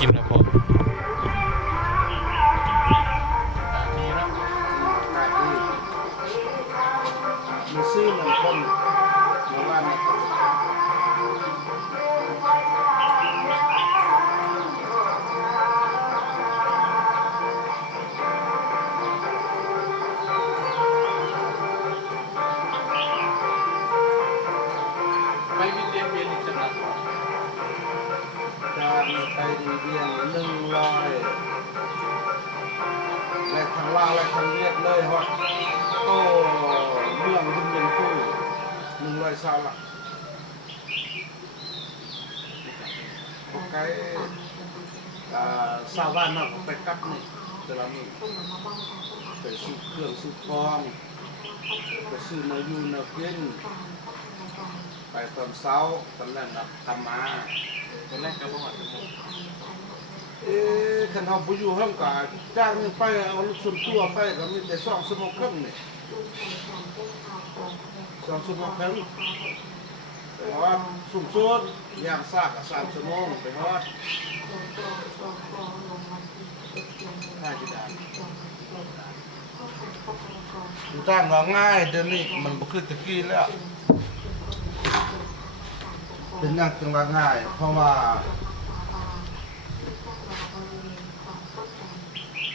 กินนะพ่อดีแล้วมีซื้อหนึ่งคนเมื่อวานนี้ไปวิเวียนเวียนอีกจังหวัดจากไปเรียนและทางลาวและทางเวียดเลยฮะโตเมืองบุญเย็นคู่120 หลักไกลชาวบ้านนอกไปกลับนี่แต่ละมื้อไปซื้อเครื่องซื้อของไปซื้อเนื้อยูเนื้อกินไปตอนเช้าตอนแรกทำมาตอนแรกก็บอกว่าจะมุกคันเขาไปอยู่ห้องกาจ้างไปเอาลูกส่วนตัวไปก็มีแต่2 ชั่วโมงครึ่งนี่2 ชั่วโมงครึ่งไปฮอดสูงสุดอย่างซากก็3 ชั่วโมงไปฮอดน่าจะได้จ้างเราง่ายเดี๋ยวนี้มันบ่คือตะกี้แล้วเป็นอย่างจังว่าง่ายเพราะว่า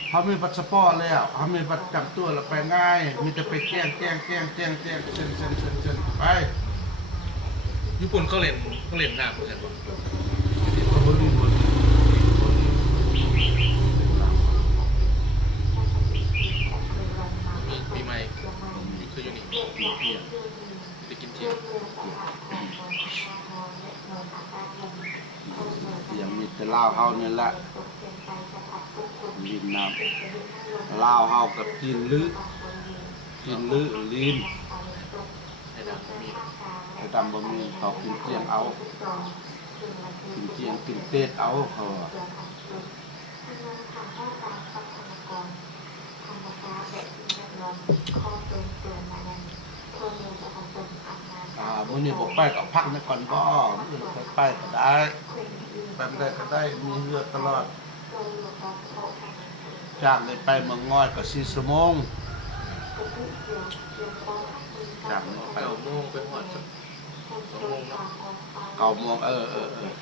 เขามีพาสปอร์ตแล้วเขามีบัตรประจำตัวแล้วไปง่ายมีแต่ไปแจ้งเซ็นไปญี่ปุ่นเขาเล่นหน้าเหมือนกันวะปีใหม่คืออยู่นี่ไปกินเที่ยวยังมีแต่ลาวเฮานี่แหละลินน้ำลาวเฮากับจีนลือลินไอ้ดำมีไอ้ดำบ่มีเขากินเจียงเอากินเจียงกินเป็ดเอาเขามื้อนี้บ่ไปก็พักในก่อนบ่มื้อไปก็ได้ไปได้ก็ได้มีเรือตลอดจากเลยไปเมืองง้อยก็4 ชั่วโมงจากไป9 โมงไปหอดสัก2 โมงเนาะ9 โมง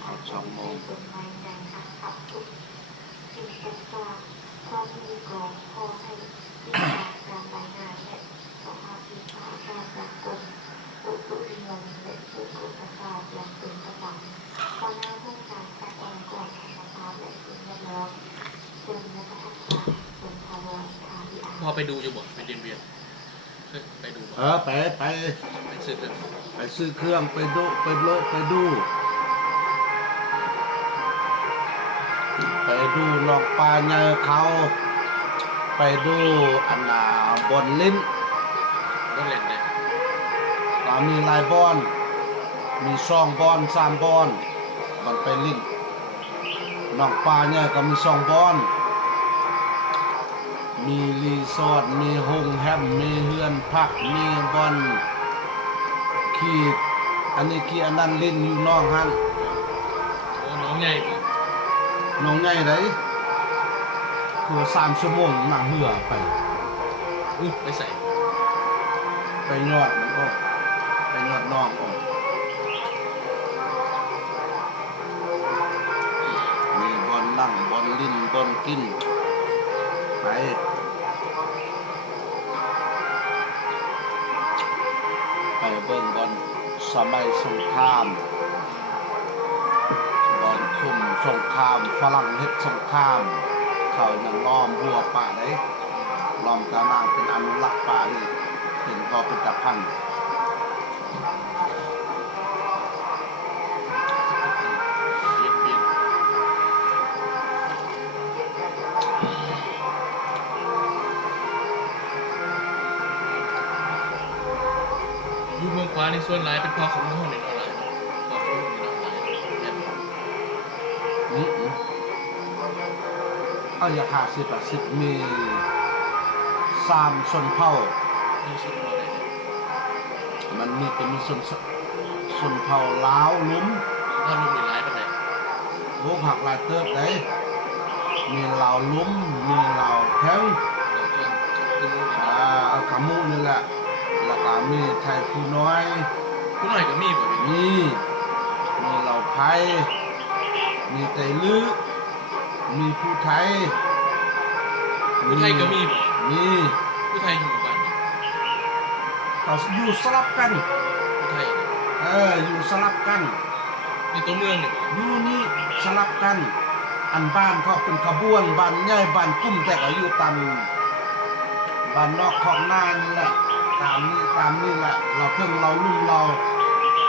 เขา2 โมงพอไปดูอยู่บ่ไปเรียนเวียนไปดูบ่ไปซื้อเครื่องไปซื้อเครื่องไปดูน้องปลาเนยเขาไปดูอันบอนลิ้นต้องเล่นได้มีหลายบอนมี2 บอน 3 บอนมันไปลิ้นน้องปลาเนี่ยก็มี2 บอนมีรีสอร์ทมีโฮงแฮมมีเฮือนพักมีบอนขี่อันนี้ขี่อันนั้นลิ้นอยู่น้องหันโอ้น้องใหญ่ป่ะน้องใหญ่ไดคือ3 ชั่วโมงนั่งเรือไปไปใส่ไปยอดมันก็ไปยอดน้องออกมีบอนนั่งบอนลิ้นบอนกินไปเบิ่งบอนสมัยสงครามบอนคุมสงครามฝรั่งเฮ็ดสงครามเขายังล้อมบัวป่าได้ล้อมกะนางเป็นอนุรักษ์ป่านี่เป็นก็เป็นจับพันธุ์อยู่เมืองขวาในส่วนหลายเป็นพอของห้องในออนไลน์พอของห้องในออนไลน์เอาอย่าหา10มี3 ชนเผ่ามีชุดอะไร มันมีแต่มีชนเผ่าลาวลุ้มถ้ามันมีหลายประเทศล โอ้ผักหลายเติบได้มีเหล่าลุ้มมีเหล่าแข็ง เราเชิญตุ้ม ขามูนี่แหละแล้วก็มีไทยผู้น้อย ผู้หน่อยก็มีบ่พี่ มีเหล่าไผ่มีไตลื้อมีผู้ไทย ผู้ไทยก็มีบ่ มี ผู้ไทยอยู่หมู่บ้านนี่ เขาอยู่สลับกัน ผู้ไทยเนี่ย อยู่สลับกัน ในตัวเมืองนี่บ่ อยู่นี่สลับกัน อันบ้านเขาเป็นขบวนบ้านใหญ่บ้านกุ้มแต่ก็อยู่ตามบ้านนอกของหน้านี่แหละตามนี่แหละเราเพิ่งเรารุ่นเรา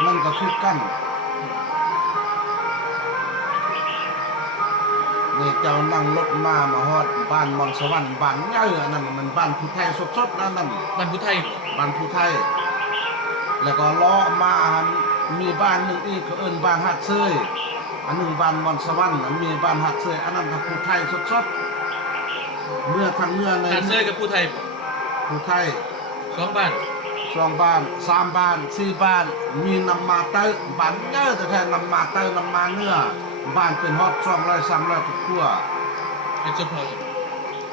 นั่นก็คือกันเนี่ยเจ้านั่งรถมาฮอดบ้านมอนสวรรค์บ้านใหญ่อันนั้นมันบ้านผู้ไทยสดๆนั่น บ้านผู้ไทยบ่ บ้านผู้ไทยแล้วก็ล้อมามีบ้านหนึ่งอีกก็เอิ้นบ้านหัดเซยอันหนึ่งบ้านมอนสวรรค์มีบ้านหัดเซยอันนั้นก็ผู้ไทยสดๆเมื่อทางเมื่อใน หาดเซยกับผู้ไทยบ่ ผู้ไทย สองบ้าน 2 บ้าน 3 บ้าน 4 บ้านมีนำมาเตอบ้านเยอะแต่แท้นำมาเตอนำมาเนื้อบ้านเป็นฮอด200 300ทุกทั่ว เป็นสุพรรณ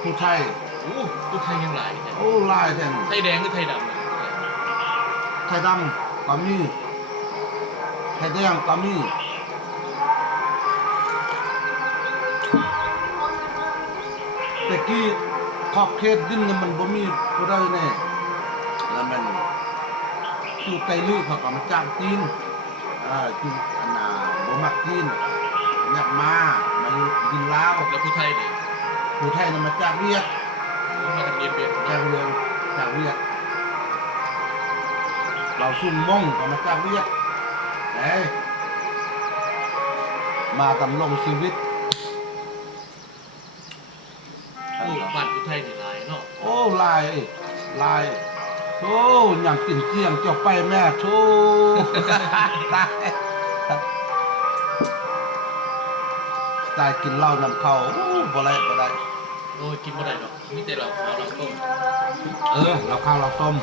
ผู้ไทย โอ้ผู้ไทยยังหลายเนี่ย โอ้หลายแท้ ไทยแดงหรือไทยดำเนี่ย ไทยดำก็มีไทยแดงก็มีแต่กี้ขอบเขตดินเนี่ยมันบ่มีผู้ใดแน่แล้วมันอยู่ไกลลือเขาก็มาจ้างจีนจีนอันน่ะบ่มักจีนอยากมาอยู่ดินลาว แล้วผู้ไทยเนี่ย ผู้ไทยน่ะมาจ้างเวียด มาทำเบียน จ้างเรืองจ้างเวียดเราซุ่มมงก็มาจ้างเวียดเอ้ยมาดำรงชีวิต โอ้บ้านผู้ไทยนี่หลายเนาะ โอ้ลายโอ้ยังกินเที่ยงเจ้าไปแม่โธ่ ตายกินเหล้านำเข้าโอ้บ่ได้ โอ้ยกินบ่ได้หรอกมีแต่เหล้าขาวเหล้าต้ม เราข้าวเราต้ม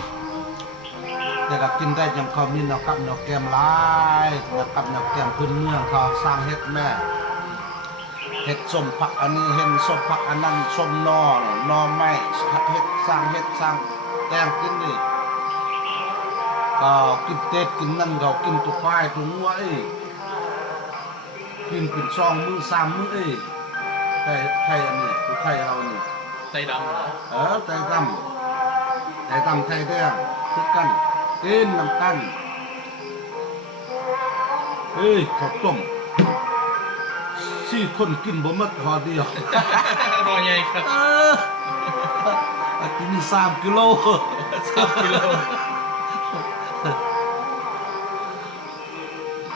แต่ก็กินได้จังเขามีแนวกับแนวแกมหลายแนวกับแนวแกมพื้นเมืองเขาสร้างเฮ็ดแม่เฮ็ดส้มผักอันนี้เห็นส้มผักอันนั้นส้มนอไม้เฮ็ดสร้างแตงกินนี่ก็กินเต็ดกินนั่นก็กินตุกควายตุกงัวกินเป็น2 มื้อ 3 มื้อไทยอันนี้ผู้ไทยเรานี่ ไทยดำเหรอ ไทยดำไทยแดงคือกันกินน้ำกันข้าวต้ม4 คนกินบ่หมดพอเดียว รอใหญ่ครับ กิน3 กิโล 3 กิโล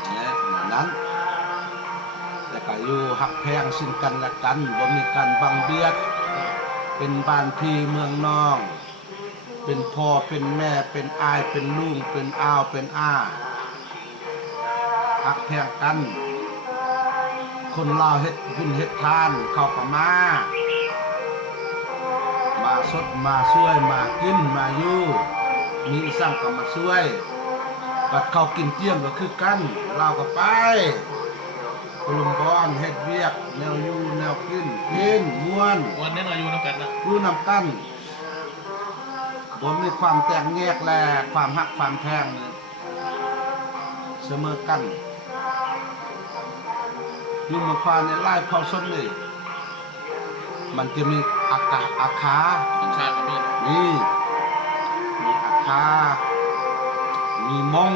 เนี่ยนั้นแต่ก็อยู่หักแพงซึ่งกันและกันบ่มีการบังเบียดเป็นบ้านพี่เมืองน้อง เป็นพ่อเป็นแม่เป็นอายเป็นลุงเป็นอ้าวเป็นอ้าหักแพงกันคนลาวเฮ็ดบุญเฮ็ดทานเข้าก็มาสดมาช่วยมากินมาอยู่มีสั่งก็มาช่วยบัดเขากินเที่ยงก็คือกันลาวก็ไปกลุ่มบอนเฮ็ดเวียกแนวอยู่แนวกินม่วน วันนี้เราอยู่นำกันนะ อยู่นำกันบ่มีความแตกแยกและความหักความแพงเสมอกันอยู่เมืองฟ้าในไร่เผาชนนี่มันจะมีอาคา อันชาติก็มี มีอาคามีมง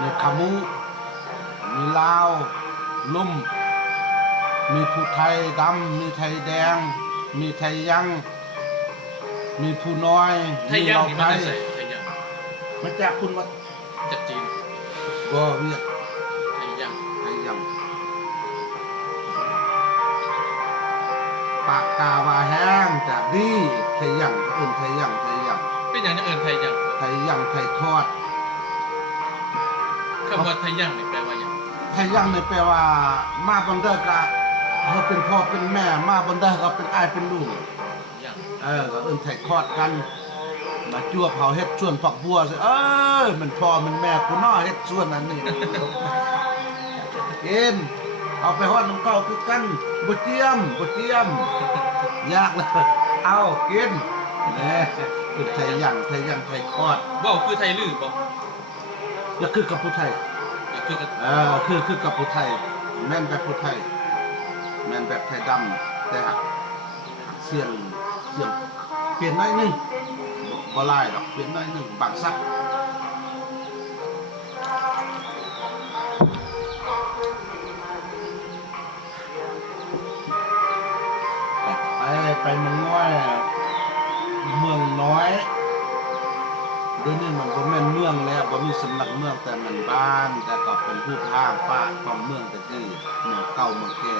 มีขมุมีลาวลุ่มมีผู้ไทยดำมีไทยแดงมีไทยยังมีผู้น้อย ไทยย่างนี่มันจะใส่ไทยย่าง มาจากคุณวัด จากจีน ก็เวียด ไทยย่าง ไทยยังปากกาวาแห้งจากดีไทยยังอื่นไทยยัง เป็นอย่างนั้นเอิญไทยย่าง ไทยยังไทยทอด คำว่าไทยย่างนี่แปลว่าอย่าง ไทยยังเนี่ยแปลว่ามาบันเดอร์กะเขาเป็นพ่อเป็นแม่มาบันเดอร์ก็เป็นอ้ายเป็นลูก ย่าง ก็เอิ้นไทยทอดกัน มาจั่วเผาเฮ็ดส่วนฝักบัวสิมันพ่อมันแม่กูน้อเฮ็ดส่วนนั้นนี่กินเอาไปฮอดน้ำเก้าคือกันบ่เจียมยากเลยเอากินแหน่คือไทยยังไทยทอด เว้าคือไทยลือบ่ อย่าคือกับผู้ไทย อย่าคือกับ คือกับผู้ไทยแม่นแบบผู้ไทยแม่นแบบไทยดำแต่เสียงเปลี่ยนหน่อยนึงบ่หลายดอกเปลี่ยนหน่อยนึงบางซักไปเมืองน้อยเมืองน้อยเดี๋ยวนี้มันบ่แม่นเมืองแล้วบ่มีสำนักเมืองแต่มันบ้านแต่ก็เป็นรูปร่างป้าของเมืองตะกี้เมืองเก่าเมืองแก่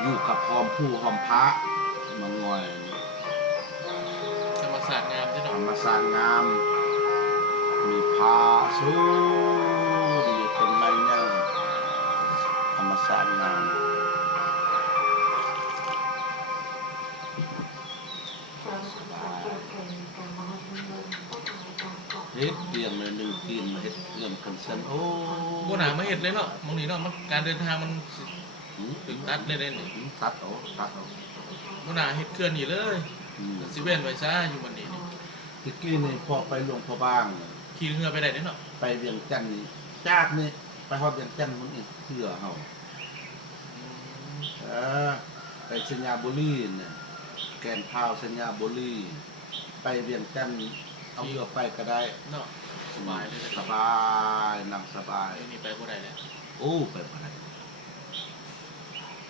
อยู่กับหอมผู้หอมพระเมืองน้อย ธรรมศาสตร์งามใช่ ธ เนาะ รรมศาสตร์งามมีพาสูงอยู่ตรงไหนยังธรรมศาสตร์งามเฮ็ดเตรียมเลย1ทีมมาเฮ็ดเรื่องกันซั่นโอ้ บ่น่ามาเฮ็ดเลยเนาะบางทีเนาะมันการเดินทางมันถึงตัดเลยเด้นี่ ตัดเอา บ่น่าเฮ็ดเคลื่อนนี่เลยสิเว้นไว้ซะอยู่บัดนี้นี่ ตะกี้นี่พอไปหลวงพระบาง ขี่เรือไปได้เด้เนาะ ไปเวียงจันทน์นี่จากนี่ไปฮอดเวียงจันทน์มันอีกเทื่อเฮาไปสัญญาบุรีเนี่ยแกนพาวสัญญาบุรีไปเวียงจันทน์เอาเรือไปก็ได้ เนาะสบายเลย สบายนั่งสบาย นี่ไปบ่ได้แล้ว โอ้ไปบ่ได้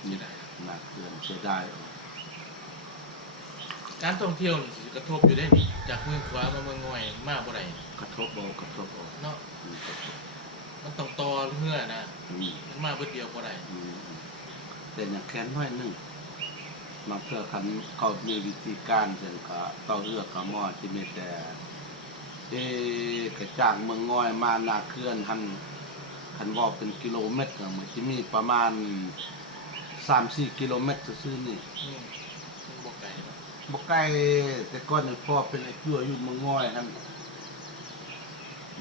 นี่น่าเกินเสียดาย การท่องเที่ยวนี่สิกระทบอยู่ได้นี่จากเมืองขวามาเมืองง่อยมาบ่ได้ กระทบเอา เนาะมันต้องต่อเรือนะมันมาเบิดเดียวบ่ได้ แต่อย่างแค้นน้อยหนึงบางเทื่อคันเขามีวิธีการเช่นก็ต่อเรือเขาหม้อที่มีแต่กระจ้างเมืองง่อยมาหน้าเขื่อนคันว่าเป็นกิโลเมตรก็มันสิมีประมาณ 3-4 กิโลเมตรซื่อๆนี่ มันบ่ไกลเนาะ บ่ไกลแต่ก่อนนี่พ่อเป็นไอ้จั่วอยู่เมืองง่อยหั่น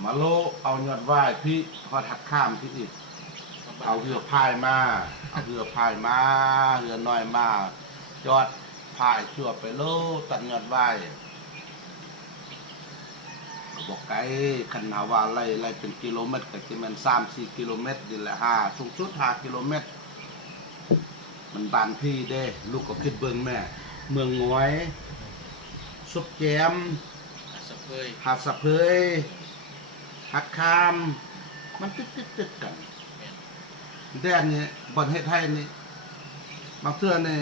มาโลเอายอดว้ายพี่ฮอดหักข้ามพี่อีกเอาเรือพายมาเรือน้อยมาจอดพายจั่วไปโลตัดยอดว้ายก็บ่ไกลคันหาว่าไล่เป็นกิโลเมตรก็สิแม่น 3-4 กิโลเมตรนี่แหละสูงสุด5 กิโลเมตรมันบ้านพี่เด้ลูกก็คิดเบิ่งแม่เมืองง้อยสุบแจม สะเพย หาดสะเพยหักคามมันติดกัน แม่น แดนนี่บ่อนเฮ็ดให้นี่บางเทื่อนี่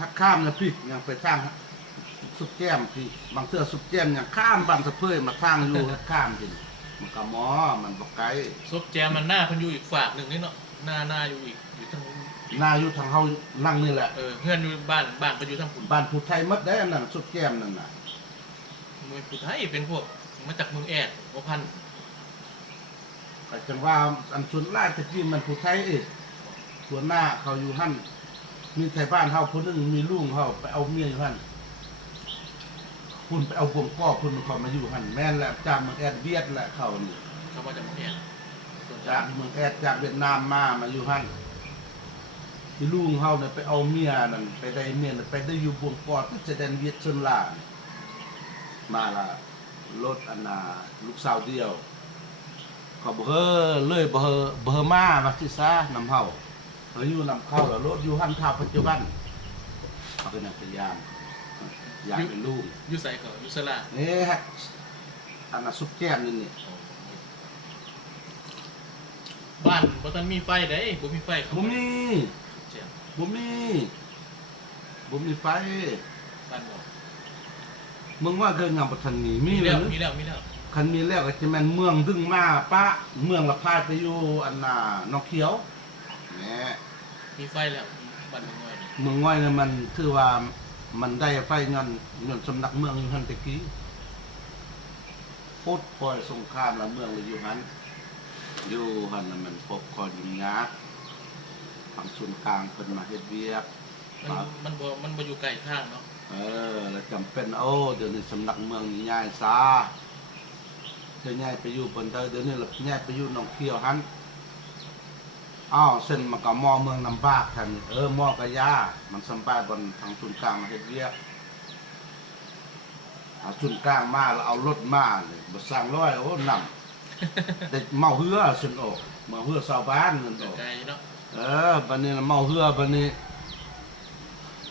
หักคามเนี่ยพี่ยังไปสร้างสุบแจมพี่บางเทื่อสุบแจมยังข้ามบ้านสะเพยมาสร้างอยู่หักคามจริงมันก็หมอมันบ่ไกล ซบแจมมันหน้าเพิ่นอยู่อีกฝากหนึงนี่เนาะหน้าอยู่อีกอยู่ทาง หน้าอยู่ทางเฮานั่งนี่แหละ เพื่อนอยู่บ้านเพิ่นอยู่ทางพุ่น บ้านผู้ไทยหมดได้อันนั้นสุบแจมนั่นน่ะ เมืองผู้ไทยเป็นพวกมาจากเมืองแอดบ่พัน ก็จังว่าอันส่วนหลายตะกี้มันผู้ไทยเองส่วนหน้าเขาอยู่หั่นมีไทยบ้านเฮาผู้หนึงมีลุงเฮาไปเอาเมียอยู่หั่นพุ่นไปเอาพวงก้อพุ่นเขามาอยู่หั่นแม่นแหละจากเมืองแอดเวียดแหละเขานี่ เขามาจากเมืองแอดส่วนใหญ่ จากเมืองแอดจากเวียดนามมาอยู่หั่นที่ลุงเฮาเนี่ยไปเอาเมียนั่นไปได้เมียนั่นไปได้อยู่พวงก้อที่แสดงเวียดชนลานี่มาละรถอันน่ะลูกสาวเดียวเขาบ่เฮ้อเลยบ่เฮ้อมาว่าสิซะนำเฮาเขาอยู่นำเข้าแล้วรถอยู่หั่นท่าปัจจุบันเขาเป็นนักพยายามอยากเป็นลูก อยู่ไสเขาอยู่สลา นี่ฮะอันน่ะซุปแก้มนี่ บ้านบ่ทันมีไฟเด้บ่มีไฟเขา บ่มี แจม บ่มีไฟ บ้านบ่ มึงว่าเกินงามบ่ทันมี มี เล แล้ ยว มีแล้ว คันมีแล้วก็จะแม่นเมืองดึงมาปะเมืองละพายไปอยู่อันน่ะนอกเขียวแหม มีไฟแล้วบ้านเมืองน้อยนี่ เมืองง่อยเนี่ยมันถือว่ามันได้ไฟย้อนสำนักเมืองอยู่หั่นตะกี้โคตรปล่อยสงครามละเมืองเลยอยู่หั่นน่ะมันพบคอยิงยากฝั่งศูนย์กลางเพิ่นมาเฮ็ดเวียก มันบ่อยู่ไกลทางเนาะ แล้วจำเป็นเดี๋ยวนี้สำนักเมืองนี่ย้ายซาเธอย้ายไปอยู่บนเดี๋ยวนี้เราย้ายไปอยู่หนองเขียวหันเส้นมันก็มอเมืองลำบากท่านมอกระยามันสำบายบนทางศูนย์กลางมาเฮ็ดเวียกเอาศูนย์กลางมาแล้วเอารถมาเลยบ่สร้างร้อยนำแต่เมาเหือเส้นออกเมาเหือชาวบ้านเงินออก ไกลเนาะ บัดนี้เมาเหือบัดนี้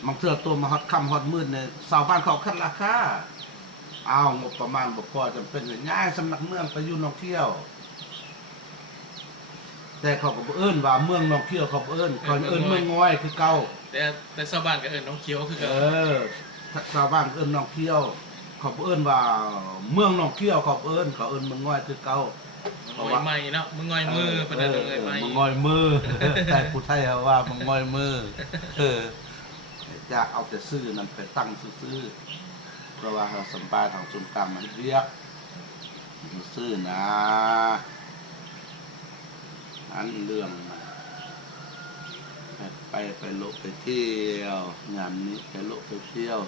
มันเทื่อตัวมาฮอดค่ำฮอดมืดเนี่ยชาวบ้านเขาคัดราคางบประมาณบ่พอจำเป็นย้ายสำนักเมืองไปอยู่หนองเขียวแต่เขาก็บ่เอิ้นว่าเมืองหนองเขียวเขาบ่เอิ้นเขาเอิ้นเมืองง้อยคือเก่าแต่ชาวบ้านก็เอิ้นน้องเขียวคือกันชาวบ้านเอิ้นหนองเขียวเขาบ่เอิ้นว่าเมืองหนองเขียวเขาบ่เอิ้นเขาเอิ้นเมืองง้อยคือเก่าเพราะว่าใหม่เนาะมึงง่อยมือปานนั้นเลยใหม่มึงง่อยมือแต่ผู้ไทยว่ามึงง่อยมือจะเอาแต่ซื้อนั่นไปตั้งซื้อเพราะว่าเราสัมภาษณ์ทางศูนย์กลางมันเรียกซื้อนะอันเรื่องไปโลกไปเที่ยวงานนี้ไปโลกไปเที่ยว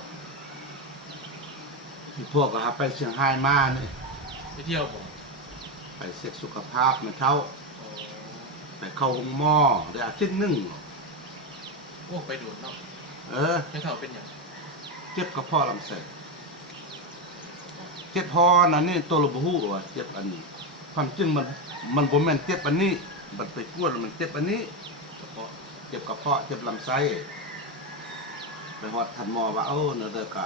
ที่พวกก็ไปเชียงรายมานี่ไปเที่ยวบ่ไปเช็คสุขภาพนะเขาไปเข้าห้องหม้อได้อาทิตย์นึงไปดูดเนาะไม่เท่าเป็นอย่างเจ็บกระเพาะลำไส้เจ็บพอนั่นนี่ตัวระบุว่าเจ็บอันนี้ความจริงมันบ่แม่นเจ็บอันนี้มันไปกวดมันเจ็บอันนี้เจ็บกระเพาะเจ็บลำไส้ไปฮอดทันหมอว่าเนื้อเด็กอะ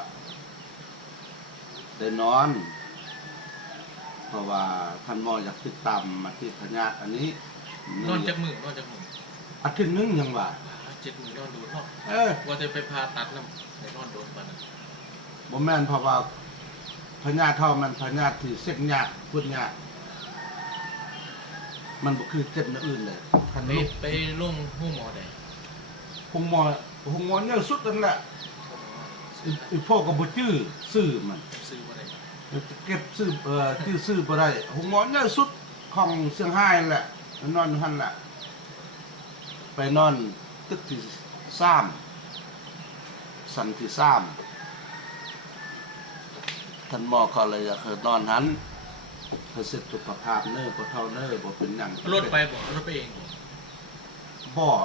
ได้นอนเพราะว่าท่านหมออยากติดตามมาที่พญาอันนี้นอนจากมืออาทิตย์นึงยังว่า7 มื้อนอนดูเนาะว่าจะไปผ่าตัดน้ำไปนอนโดนปานนั้นบ่แม่นเพราะว่าพญาเท่ามันพญาที่เสกยากพูดยากมันบ่คือเจ็บอย่างอื่นเลยคันนี้ไปลงห้องหมอได้ห้องหมอเนี่ยสุดนั่นแหละอีพวกก็บ่ชื่อซื้อมันซื้อบ่ได้เก็บซื้อซื้อบ่ได้ห้องหมอเนี่ยสุดของเชียงรายนั่นแหละนอนอยู่หั่นแหละไปนอนตึกที่3สันที่3ท่านหมอเขาเลยอยากให้นอนหันเพื่อเสร็จสุขภาพบ่เท่าบ่เป็นหยังรถไปบ่รถไปเองบ่